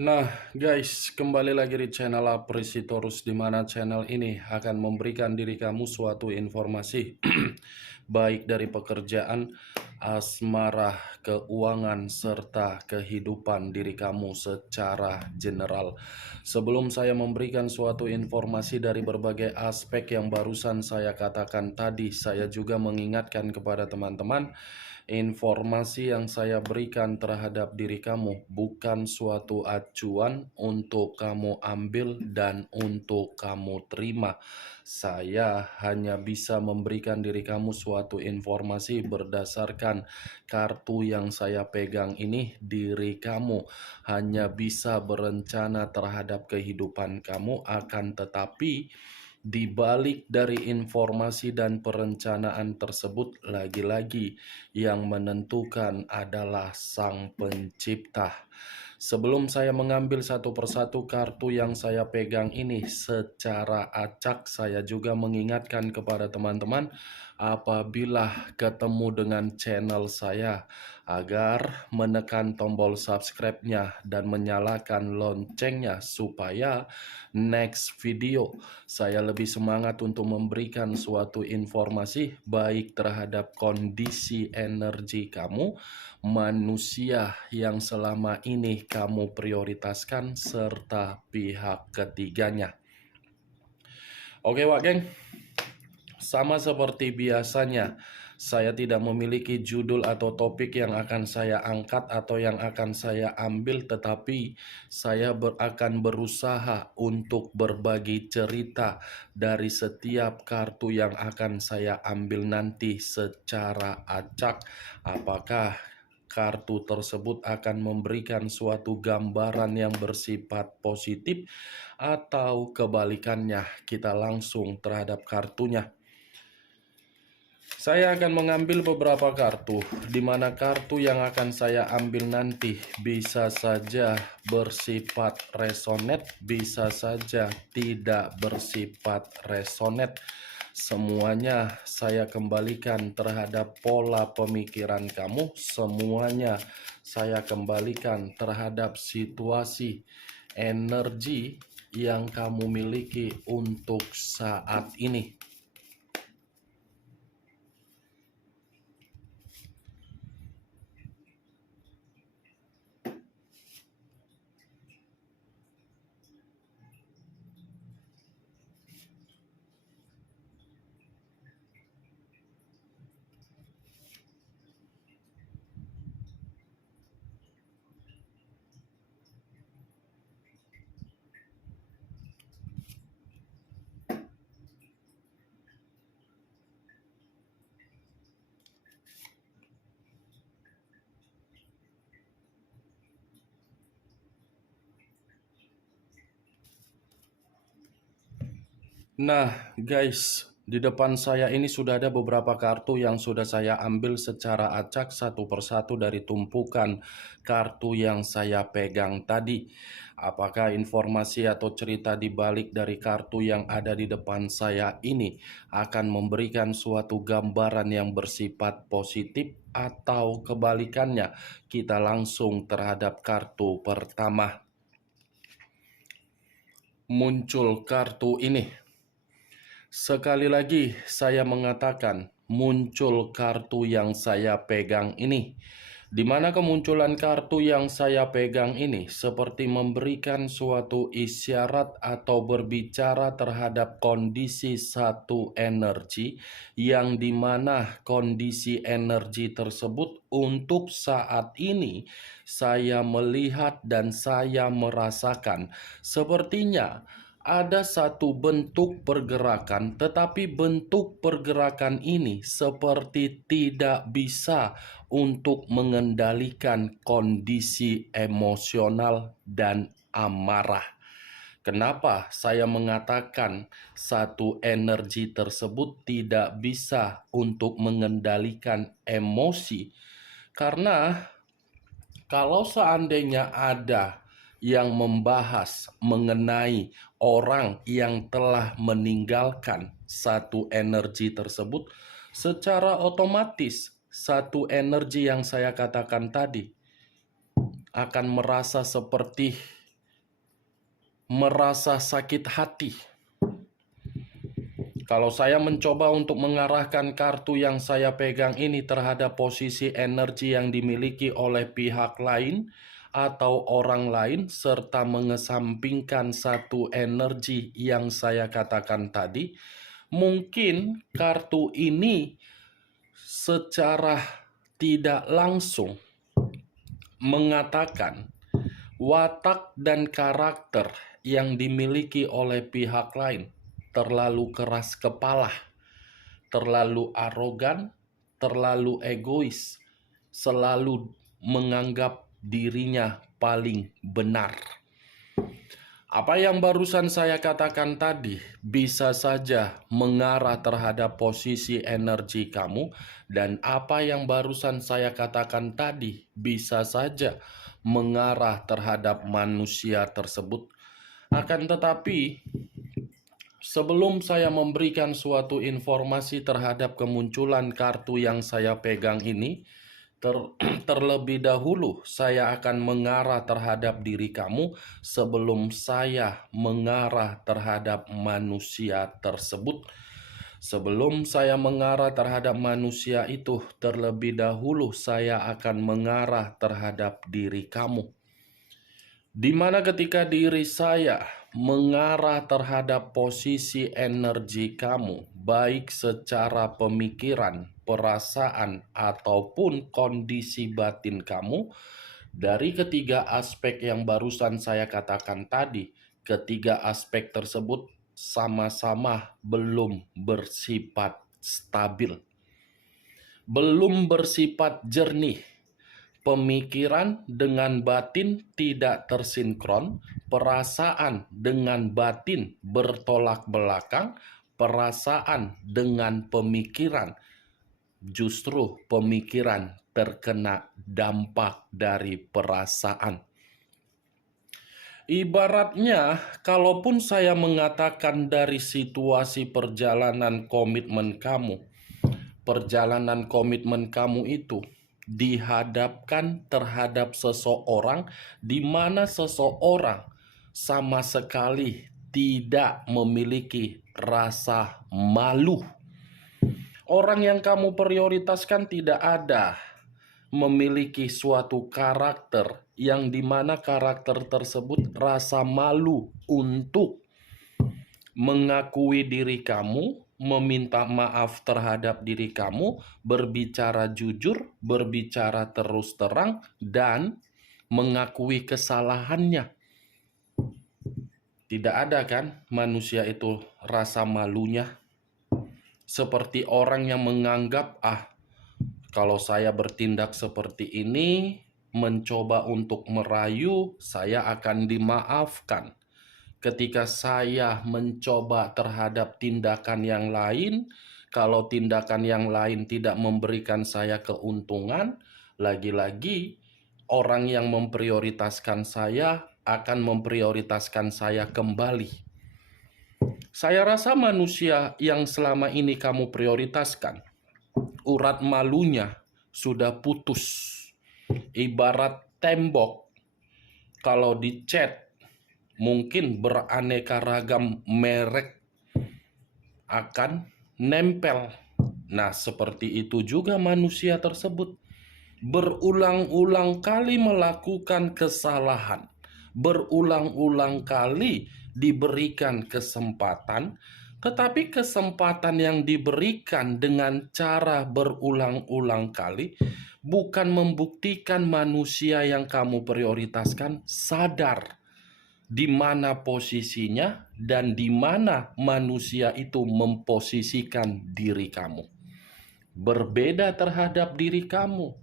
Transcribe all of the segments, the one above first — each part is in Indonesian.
Nah, guys, kembali lagi di channel Apresitorus, di mana channel ini akan memberikan diri kamu suatu informasi baik dari pekerjaan, asmara, keuangan, serta kehidupan diri kamu secara general. Sebelum saya memberikan suatu informasi dari berbagai aspek yang barusan saya katakan tadi, saya juga mengingatkan kepada teman-teman, informasi yang saya berikan terhadap diri kamu bukan suatu acuan untuk kamu ambil dan untuk kamu terima. Saya hanya bisa memberikan diri kamu suatu informasi berdasarkan kartu yang saya pegang ini. Diri kamu hanya bisa berencana terhadap kehidupan kamu, akan tetapi di balik dari informasi dan perencanaan tersebut, lagi-lagi yang menentukan adalah Sang Pencipta. Sebelum saya mengambil satu persatu kartu yang saya pegang ini secara acak, saya juga mengingatkan kepada teman-teman apabila ketemu dengan channel saya agar menekan tombol subscribe-nya dan menyalakan loncengnya supaya next video saya lebih semangat untuk memberikan suatu informasi baik terhadap kondisi energi kamu, manusia yang selama ini kamu prioritaskan, serta pihak ketiganya. Oke Wak Geng, sama seperti biasanya, saya tidak memiliki judul atau topik yang akan saya angkat atau yang akan saya ambil, tetapi saya akan berusaha untuk berbagi cerita dari setiap kartu yang akan saya ambil nanti secara acak. Apakah kartu tersebut akan memberikan suatu gambaran yang bersifat positif atau kebalikannya? Kita langsung terhadap kartunya. Saya akan mengambil beberapa kartu, di mana kartu yang akan saya ambil nanti bisa saja bersifat resonate, bisa saja tidak bersifat resonate. Semuanya saya kembalikan terhadap pola pemikiran kamu, semuanya saya kembalikan terhadap situasi energi yang kamu miliki untuk saat ini. Nah, guys, di depan saya ini sudah ada beberapa kartu yang sudah saya ambil secara acak satu persatu dari tumpukan kartu yang saya pegang tadi. Apakah informasi atau cerita di balik dari kartu yang ada di depan saya ini akan memberikan suatu gambaran yang bersifat positif atau kebalikannya? Kita langsung terhadap kartu pertama. Muncul kartu ini. Sekali lagi saya mengatakan muncul kartu yang saya pegang ini. Di mana kemunculan kartu yang saya pegang ini seperti memberikan suatu isyarat atau berbicara terhadap kondisi satu energi yang dimana kondisi energi tersebut untuk saat ini saya melihat dan saya merasakan sepertinya ada satu bentuk pergerakan, tetapi bentuk pergerakan ini seperti tidak bisa untuk mengendalikan kondisi emosional dan amarah. Kenapa saya mengatakan satu energi tersebut tidak bisa untuk mengendalikan emosi? Karena kalau seandainya ada yang membahas mengenai orang yang telah meninggalkan satu energi tersebut, secara otomatis satu energi yang saya katakan tadi akan merasa seperti merasa sakit hati. Kalau saya mencoba untuk mengarahkan kartu yang saya pegang ini terhadap posisi energi yang dimiliki oleh pihak lain atau orang lain, serta mengesampingkan satu energi yang saya katakan tadi, mungkin kartu ini secara tidak langsung mengatakan watak dan karakter yang dimiliki oleh pihak lain terlalu keras kepala, terlalu arogan, terlalu egois, selalu menganggap dirinya paling benar. Apa yang barusan saya katakan tadi bisa saja mengarah terhadap posisi energi kamu, dan apa yang barusan saya katakan tadi bisa saja mengarah terhadap manusia tersebut. Akan tetapi, sebelum saya memberikan suatu informasi terhadap kemunculan kartu yang saya pegang ini, terlebih dahulu saya akan mengarah terhadap diri kamu sebelum saya mengarah terhadap manusia tersebut. Sebelum saya mengarah terhadap manusia itu, terlebih dahulu saya akan mengarah terhadap diri kamu. Di mana ketika diri saya mengarah terhadap posisi energi kamu, baik secara pemikiran, perasaan, ataupun kondisi batin kamu, dari ketiga aspek yang barusan saya katakan tadi, ketiga aspek tersebut sama-sama belum bersifat stabil, belum bersifat jernih. Pemikiran dengan batin tidak tersinkron, perasaan dengan batin bertolak belakang, perasaan dengan pemikiran, justru pemikiran terkena dampak dari perasaan. Ibaratnya, kalaupun saya mengatakan dari situasi perjalanan komitmen kamu itu dihadapkan terhadap seseorang di mana seseorang sama sekali tidak memiliki rasa malu. Orang yang kamu prioritaskan tidak ada memiliki suatu karakter yang dimana karakter tersebut rasa malu untuk mengakui diri kamu, meminta maaf terhadap diri kamu, berbicara jujur, berbicara terus terang, dan mengakui kesalahannya. Tidak ada kan manusia itu rasa malunya? Seperti orang yang menganggap, kalau saya bertindak seperti ini, mencoba untuk merayu, saya akan dimaafkan. Ketika saya mencoba terhadap tindakan yang lain, kalau tindakan yang lain tidak memberikan saya keuntungan, lagi-lagi orang yang memprioritaskan saya akan memprioritaskan saya kembali. Saya rasa manusia yang selama ini kamu prioritaskan, urat malunya sudah putus. Ibarat tembok, kalau dicat, mungkin beraneka ragam merek akan nempel. Nah, seperti itu juga manusia tersebut. Berulang-ulang kali melakukan kesalahan. Berulang-ulang kali diberikan kesempatan. Tetapi kesempatan yang diberikan dengan cara berulang-ulang kali bukan membuktikan manusia yang kamu prioritaskan sadar di mana posisinya dan di mana manusia itu memposisikan diri kamu. Berbeda terhadap diri kamu.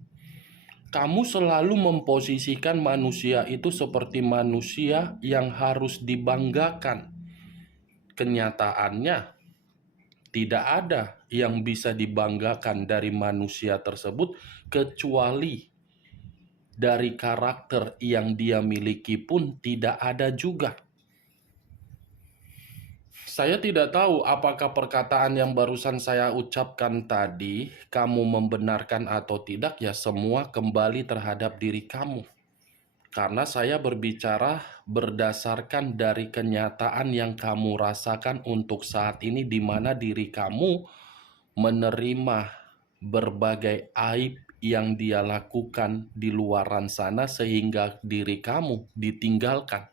Kamu selalu memposisikan manusia itu seperti manusia yang harus dibanggakan. Kenyataannya, tidak ada yang bisa dibanggakan dari manusia tersebut kecuali dari karakter yang dia miliki pun tidak ada juga. Saya tidak tahu apakah perkataan yang barusan saya ucapkan tadi kamu membenarkan atau tidak, ya semua kembali terhadap diri kamu. Karena saya berbicara berdasarkan dari kenyataan yang kamu rasakan untuk saat ini, di mana diri kamu menerima berbagai aib yang dia lakukan di luaran sana sehingga diri kamu ditinggalkan.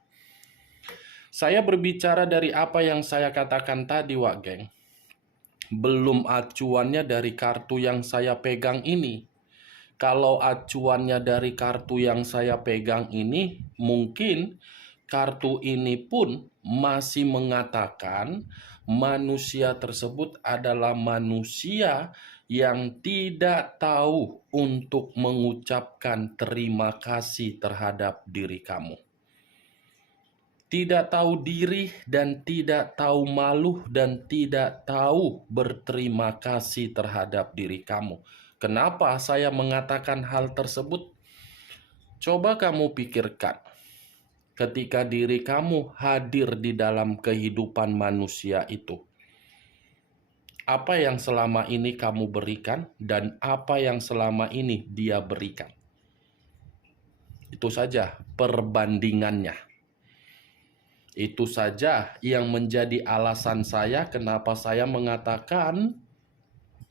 Saya berbicara dari apa yang saya katakan tadi, Wak Geng. Belum acuannya dari kartu yang saya pegang ini. Kalau acuannya dari kartu yang saya pegang ini, mungkin kartu ini pun masih mengatakan manusia tersebut adalah manusia yang tidak tahu untuk mengucapkan terima kasih terhadap diri kamu. Tidak tahu diri dan tidak tahu malu dan tidak tahu berterima kasih terhadap diri kamu. Kenapa saya mengatakan hal tersebut? Coba kamu pikirkan, ketika diri kamu hadir di dalam kehidupan manusia itu, apa yang selama ini kamu berikan dan apa yang selama ini dia berikan. Itu saja perbandingannya. Itu saja yang menjadi alasan saya kenapa saya mengatakan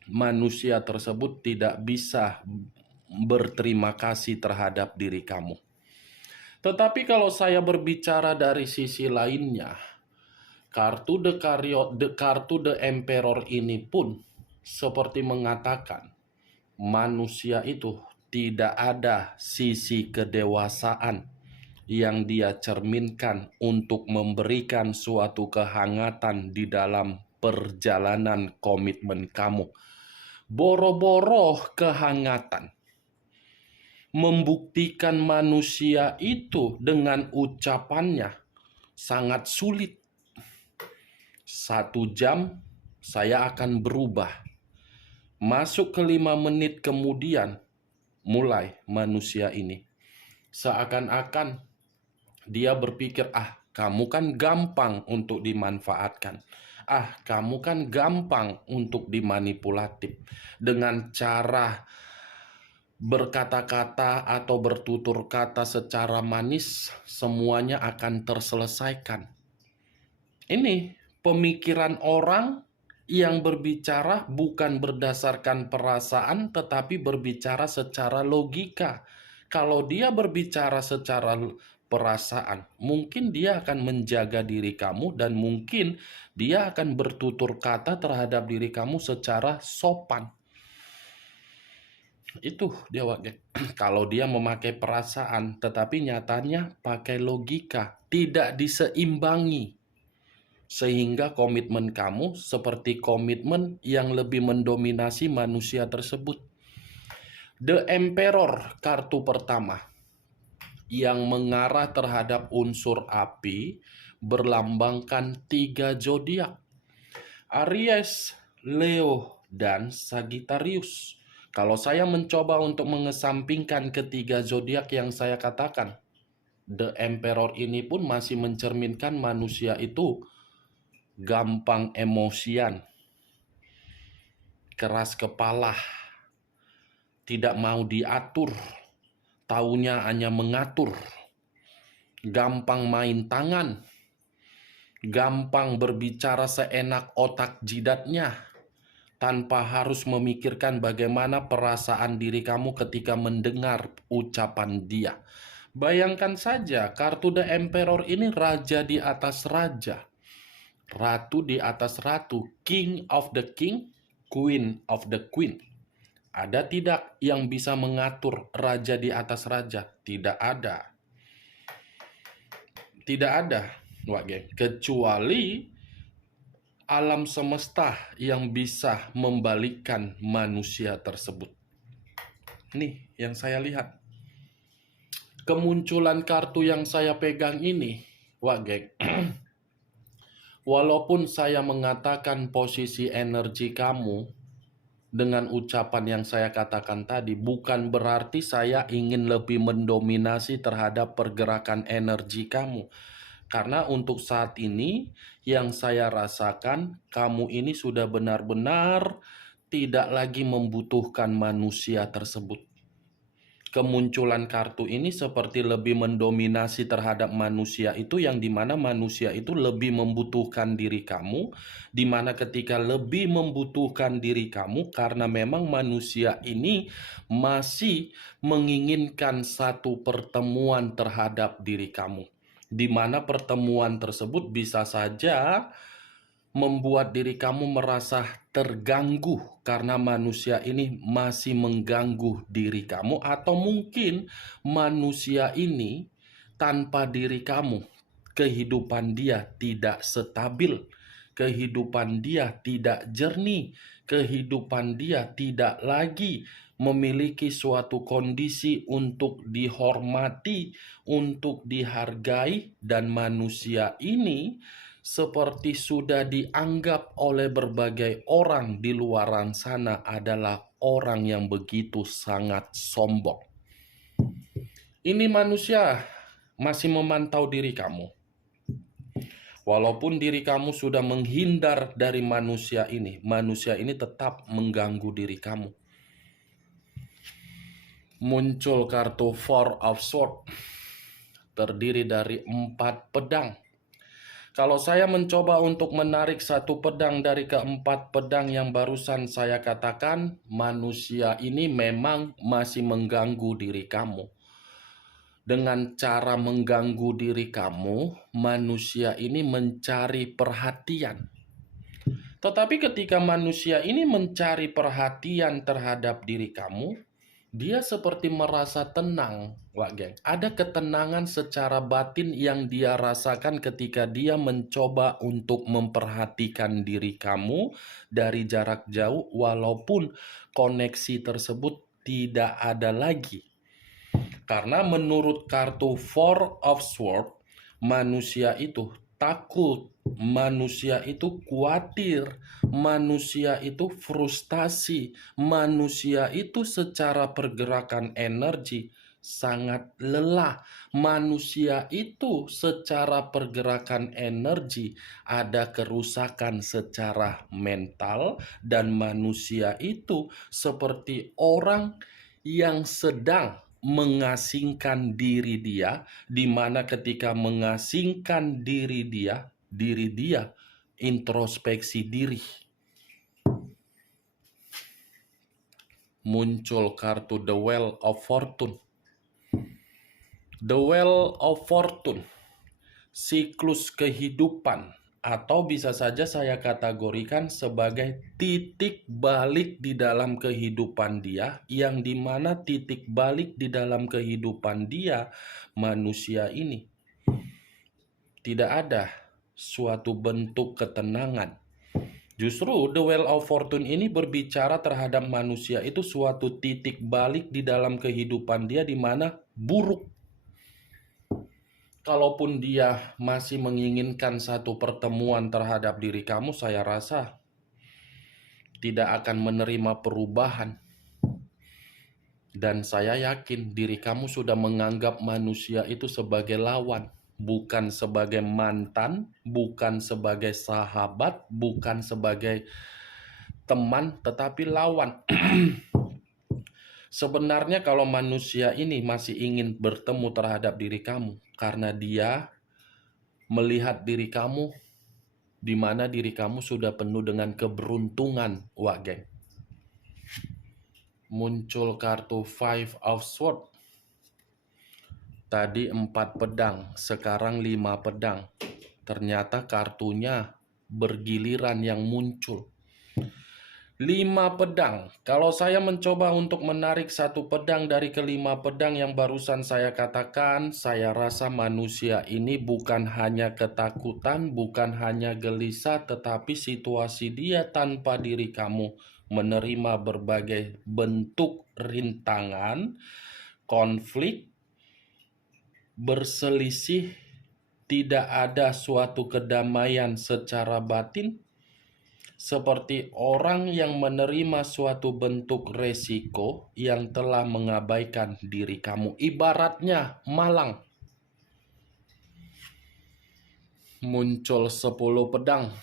manusia tersebut tidak bisa berterima kasih terhadap diri kamu. Tetapi kalau saya berbicara dari sisi lainnya, kartu The Emperor ini pun seperti mengatakan manusia itu tidak ada sisi kedewasaan yang dia cerminkan untuk memberikan suatu kehangatan di dalam perjalanan komitmen kamu. Boro-boro kehangatan. Membuktikan manusia itu dengan ucapannya sangat sulit. 1 jam saya akan berubah. Masuk ke 5 menit kemudian, mulai manusia ini seakan-akan dia berpikir, kamu kan gampang untuk dimanfaatkan. Kamu kan gampang untuk dimanipulatif. Dengan cara berkata-kata atau bertutur kata secara manis, semuanya akan terselesaikan. Ini pemikiran orang yang berbicara bukan berdasarkan perasaan, tetapi berbicara secara logika. Kalau dia berbicara secara perasaan, mungkin dia akan menjaga diri kamu dan mungkin dia akan bertutur kata terhadap diri kamu secara sopan. Itu dia, kalau dia memakai perasaan tetapi nyatanya pakai logika, tidak diseimbangi, sehingga komitmen kamu seperti komitmen yang lebih mendominasi manusia tersebut. The Emperor, kartu pertama yang mengarah terhadap unsur api, berlambangkan 3 zodiak: Aries, Leo, dan Sagittarius. Kalau saya mencoba untuk mengesampingkan ketiga zodiak yang saya katakan, The Emperor ini pun masih mencerminkan manusia itu gampang emosian, keras kepala, tidak mau diatur, taunya hanya mengatur, gampang main tangan, gampang berbicara seenak otak jidatnya, tanpa harus memikirkan bagaimana perasaan diri kamu ketika mendengar ucapan dia. Bayangkan saja, kartu The Emperor ini raja di atas raja, ratu di atas ratu, king of the king, queen of the queen. Ada tidak yang bisa mengatur raja di atas raja? Tidak ada. Tidak ada, kecuali alam semesta yang bisa membalikkan manusia tersebut. Nih yang saya lihat. Kemunculan kartu yang saya pegang ini, walaupun saya mengatakan posisi energi kamu dengan ucapan yang saya katakan tadi, bukan berarti saya ingin lebih mendominasi terhadap pergerakan energi kamu. Karena untuk saat ini yang saya rasakan, kamu ini sudah benar-benar tidak lagi membutuhkan manusia tersebut. kemunculan kartu ini seperti lebih mendominasi terhadap manusia itu, yang dimana manusia itu lebih membutuhkan diri kamu, dimana ketika lebih membutuhkan diri kamu karena memang manusia ini masih menginginkan satu pertemuan terhadap diri kamu, dimana pertemuan tersebut bisa saja membuat diri kamu merasa terganggu karena manusia ini masih mengganggu diri kamu, atau mungkin manusia ini tanpa diri kamu, kehidupan dia tidak stabil, kehidupan dia tidak jernih, kehidupan dia tidak lagi memiliki suatu kondisi untuk dihormati, untuk dihargai, dan manusia ini seperti sudah dianggap oleh berbagai orang di luaran sana adalah orang yang begitu sangat sombong. Ini manusia masih memantau diri kamu. Walaupun diri kamu sudah menghindar dari manusia ini tetap mengganggu diri kamu. Muncul kartu Four of Swords, terdiri dari 4 pedang. Kalau saya mencoba untuk menarik satu pedang dari keempat pedang yang barusan saya katakan, manusia ini memang masih mengganggu diri kamu. Dengan cara mengganggu diri kamu, manusia ini mencari perhatian. Tetapi ketika manusia ini mencari perhatian terhadap diri kamu, dia seperti merasa tenang, Wak Geng. Ada ketenangan secara batin yang dia rasakan ketika dia mencoba untuk memperhatikan diri kamu dari jarak jauh, walaupun koneksi tersebut tidak ada lagi. Karena menurut kartu Four of Swords, manusia itu takut, manusia itu khawatir, manusia itu frustasi, manusia itu secara pergerakan energi sangat lelah. Manusia itu secara pergerakan energi ada kerusakan secara mental, dan manusia itu seperti orang yang sedang mengasingkan diri dia, di mana ketika mengasingkan diri dia introspeksi diri. Muncul kartu The Wheel of Fortune. The Wheel of Fortune, siklus kehidupan, atau bisa saja saya kategorikan sebagai titik balik di dalam kehidupan dia, yang dimana titik balik di dalam kehidupan dia, manusia ini tidak ada suatu bentuk ketenangan. Justru The Wheel of Fortune ini berbicara terhadap manusia itu suatu titik balik di dalam kehidupan dia, di mana buruk. Kalaupun dia masih menginginkan satu pertemuan terhadap diri kamu, saya rasa tidak akan menerima perubahan. Dan saya yakin diri kamu sudah menganggap manusia itu sebagai lawan, bukan sebagai mantan, bukan sebagai sahabat, bukan sebagai teman, tetapi lawan. Sebenarnya kalau manusia ini masih ingin bertemu terhadap diri kamu, karena dia melihat diri kamu, di mana diri kamu sudah penuh dengan keberuntungan, Wak Geng. Muncul kartu Five of Swords. Tadi 4 pedang, sekarang 5 pedang. Ternyata kartunya bergiliran yang muncul. 5 pedang. Kalau saya mencoba untuk menarik satu pedang dari kelima pedang yang barusan saya katakan, saya rasa manusia ini bukan hanya ketakutan, bukan hanya gelisah, tetapi situasi dia tanpa diri kamu menerima berbagai bentuk rintangan, konflik, berselisih, tidak ada suatu kedamaian secara batin, seperti orang yang menerima suatu bentuk resiko yang telah mengabaikan diri kamu. Ibaratnya malang. Muncul 10 pedang.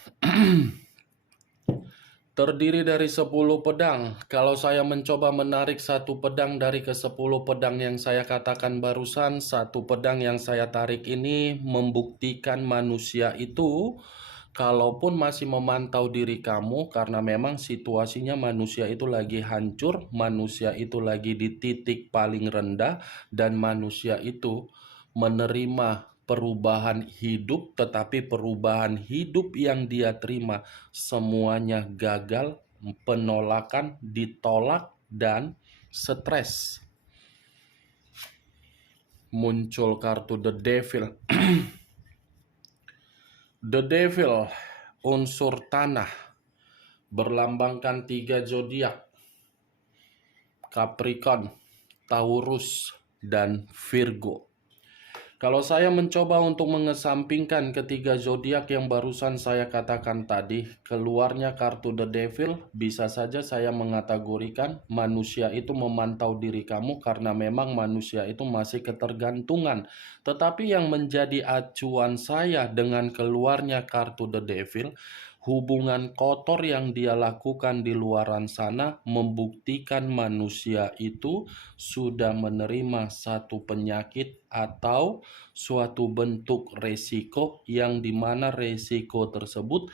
Terdiri dari 10 pedang. Kalau saya mencoba menarik satu pedang dari ke-10 pedang yang saya katakan barusan, satu pedang yang saya tarik ini membuktikan manusia itu, kalaupun masih memantau diri kamu, karena memang situasinya manusia itu lagi hancur, manusia itu lagi di titik paling rendah, dan manusia itu menerima perubahan hidup, tetapi perubahan hidup yang dia terima semuanya gagal, penolakan, ditolak, dan stres. Muncul kartu The Devil. The Devil, unsur tanah, berlambangkan 3 zodiak: Capricorn, Taurus, dan Virgo. Kalau saya mencoba untuk mengesampingkan ketiga zodiak yang barusan saya katakan tadi, keluarnya kartu The Devil, bisa saja saya mengategorikan manusia itu memantau diri kamu karena memang manusia itu masih ketergantungan. Tetapi yang menjadi acuan saya dengan keluarnya kartu The Devil, hubungan kotor yang dia lakukan di luaran sana membuktikan manusia itu sudah menerima satu penyakit atau suatu bentuk resiko, yang dimana resiko tersebut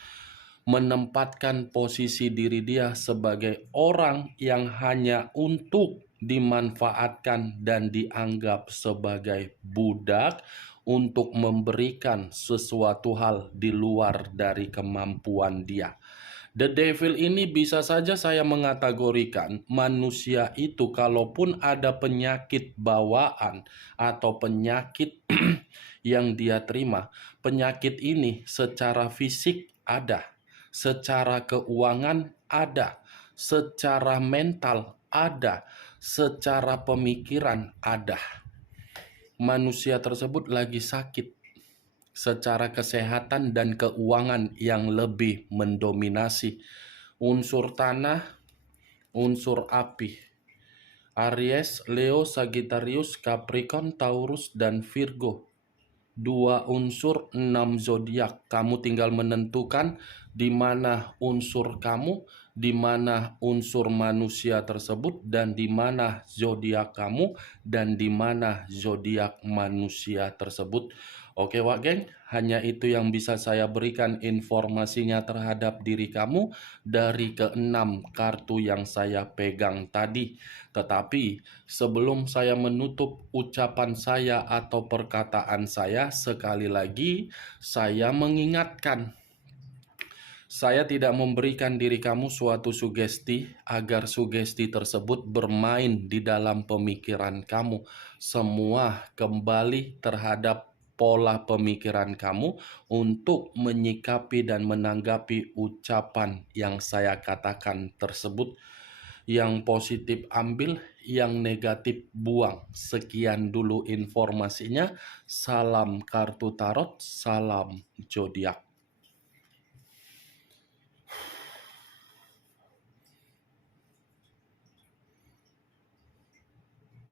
menempatkan posisi diri dia sebagai orang yang hanya untuk dimanfaatkan dan dianggap sebagai budak untuk memberikan sesuatu hal di luar dari kemampuan dia. The Devil ini bisa saja saya mengategorikan manusia itu, kalaupun ada penyakit bawaan atau penyakit yang dia terima, penyakit ini secara fisik ada, secara keuangan ada, secara mental ada, secara pemikiran ada. Manusia tersebut lagi sakit secara kesehatan dan keuangan yang lebih mendominasi. Unsur tanah, unsur api. Aries, Leo, Sagittarius, Capricorn, Taurus, dan Virgo. 2 unsur, 6 zodiak. Kamu tinggal menentukan di mana unsur kamu, di mana unsur manusia tersebut, dan di mana zodiak kamu, dan di mana zodiak manusia tersebut. Oke Wak Geng, hanya itu yang bisa saya berikan informasinya terhadap diri kamu dari ke-6 kartu yang saya pegang tadi. Tetapi sebelum saya menutup ucapan saya atau perkataan saya, sekali lagi saya mengingatkan, saya tidak memberikan diri kamu suatu sugesti agar sugesti tersebut bermain di dalam pemikiran kamu. Semua kembali terhadap pola pemikiran kamu untuk menyikapi dan menanggapi ucapan yang saya katakan tersebut. Yang positif ambil, yang negatif buang. Sekian dulu informasinya. Salam kartu tarot, salam zodiak.